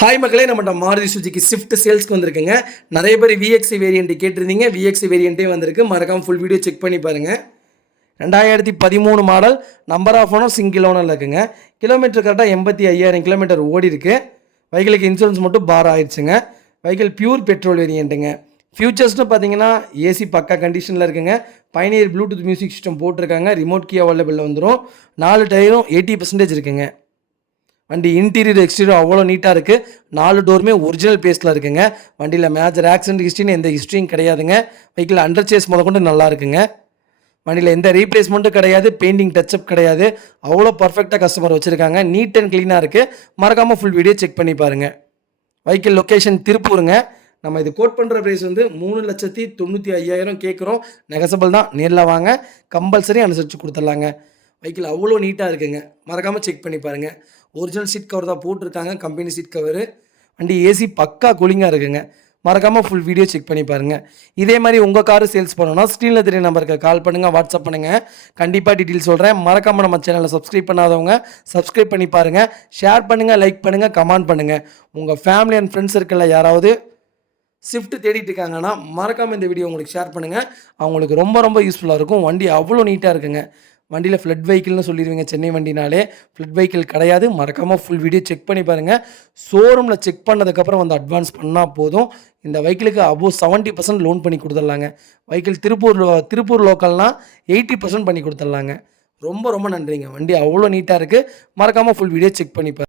Hi மக்களே, நம்மகிட்ட Maruti Suzuki Swift சேல்ஸ்க்கு வந்திருக்குங்க. நிறைய பேர் விஎக்ஸி வேரியண்ட் கேட்டிருந்தீங்க. விஎக்ஸி வேரியண்ட்டே வந்திருக்கு. மறக்காமல் ஃபுல் வீடியோ செக் பண்ணி பாருங்கள். 2013 model, number of owner single ஓனரில் இருக்குங்க. கிலோமீட்டர் கரெக்டாக 85,000 கிலோமீட்டர் ஓடி இருக்கு. வெஹிக்கிளுக்கு இன்சூரன்ஸ் மட்டும் பார் ஆயிடுச்சுங்க. வெஹிக்கிள் பியூர் பெட்ரோல் வேரியண்ட்டுங்க. ஃபியூச்சர்ஸ்னு பார்த்தீங்கன்னா ஏசி பக்கா கண்டிஷனில் இருக்குங்க. பயனியர் ப்ளூடூத் மியூசிக் சிஸ்டம் போட்டிருக்காங்க. ரிமோட் கீ அவைலபிளில் வந்துடும். 4 டயரும் 80% இருக்குங்க. வண்டி இன்டீரியர் எக்ஸ்டீரியர் அவ்வளோ நீட்டாக இருக்குது. 4 டோருமே ஒரிஜினல் பேஸில் இருக்குங்க. வண்டியில் மேஜர் ஆக்சிடென்ட் ஹிஸ்ட்ரின்னு எந்த ஹிஸ்ட்ரியும் கிடையாதுங்க. வெஹிக்கிள் அண்டர் சேஸ் முதற்கொண்டு நல்லா இருக்குங்க. வண்டியில் எந்த ரீப்ளேஸ்மெண்ட்டும் கிடையாது, பெயிண்டிங் டச்சப் கிடையாது. அவ்வளோ பர்ஃபெக்டாக கஸ்டமர் வச்சுருக்காங்க. நீட் அண்ட் க்ளீனாக இருக்குது. மறக்காமல் ஃபுல் வீடியோ செக் பண்ணி பாருங்கள். வெஹிக்கிள் லொக்கேஷன் திருப்பூருங்க. நம்ம இது கோட் பண்ணுற ப்ரைஸ் வந்து 3,95,000 கேட்குறோம். நெகசபிள் தான். நேரில் வாங்க, கம்பல்சரி அனுசரித்து கொடுத்துட்லாங்க. வெஹிக்கிள் அவ்வளோ நீட்டாக இருக்குங்க. மறக்காமல் செக் பண்ணி பாருங்கள். ஒரிஜினல் சீட் கவர் தான் போட்டிருக்காங்க, கம்பெனி சீட் கவரு. வண்டி ஏசி பக்கா கூலிங்காக இருக்குங்க. மறக்காமல் ஃபுல் வீடியோ செக் பண்ணி பாருங்கள். இதே மாதிரி உங்கள் காரு சேல்ஸ் பண்ணணும்னா ஸ்க்ரீனில் தெரிய நம்பருக்கு கால் பண்ணுங்கள், வாட்ஸ்அப் பண்ணுங்கள். கண்டிப்பாக டீட்டெயில் சொல்கிறேன். மறக்காமல் நம்ம சேனலை சப்ஸ்கிரைப் பண்ணாதவங்க சப்ஸ்கிரைப் பண்ணி பாருங்கள். ஷேர் பண்ணுங்கள், லைக் பண்ணுங்கள், கமெண்ட் பண்ணுங்கள். உங்கள் ஃபேமிலி அண்ட் ஃப்ரெண்ட்ஸ் சர்க்கிளில் யாராவது ஸ்விஃப்ட் தேடிட்டு இருக்காங்கன்னா மறக்காமல் இந்த வீடியோ உங்களுக்கு ஷேர் பண்ணுங்கள். அவங்களுக்கு ரொம்ப ரொம்ப யூஸ்ஃபுல்லாக இருக்கும். வண்டி அவ்வளோ நீட்டாக இருக்குங்க. வண்டியில் ஃப்ளட் வெஹிக்கிள்னு சொல்லிடுவீங்க, சென்னை வண்டினாலே ஃப்ளட் வெஹிக்கிள் கிடையாது. மறக்காமல் ஃபுல் வீடியோ செக் பண்ணி பாருங்கள். ஷோரூமில் செக் பண்ணதுக்கப்புறம் வந்து அட்வான்ஸ் பண்ணால் போதும். இந்த வெஹிக்கிளுக்கு அபோவ் 70% லோன் பண்ணி கொடுத்துட்லாங்க. வெஹிக்கிள் திருப்பூர் லோக்கல்னால் 80% பண்ணி கொடுத்துட்லாங்க. ரொம்ப ரொம்ப நன்றிங்க. வண்டி அவ்வளோ நீட்டாக இருக்குது. மறக்காமல் ஃபுல் வீடியோ செக் பண்ணி பாருங்கள்.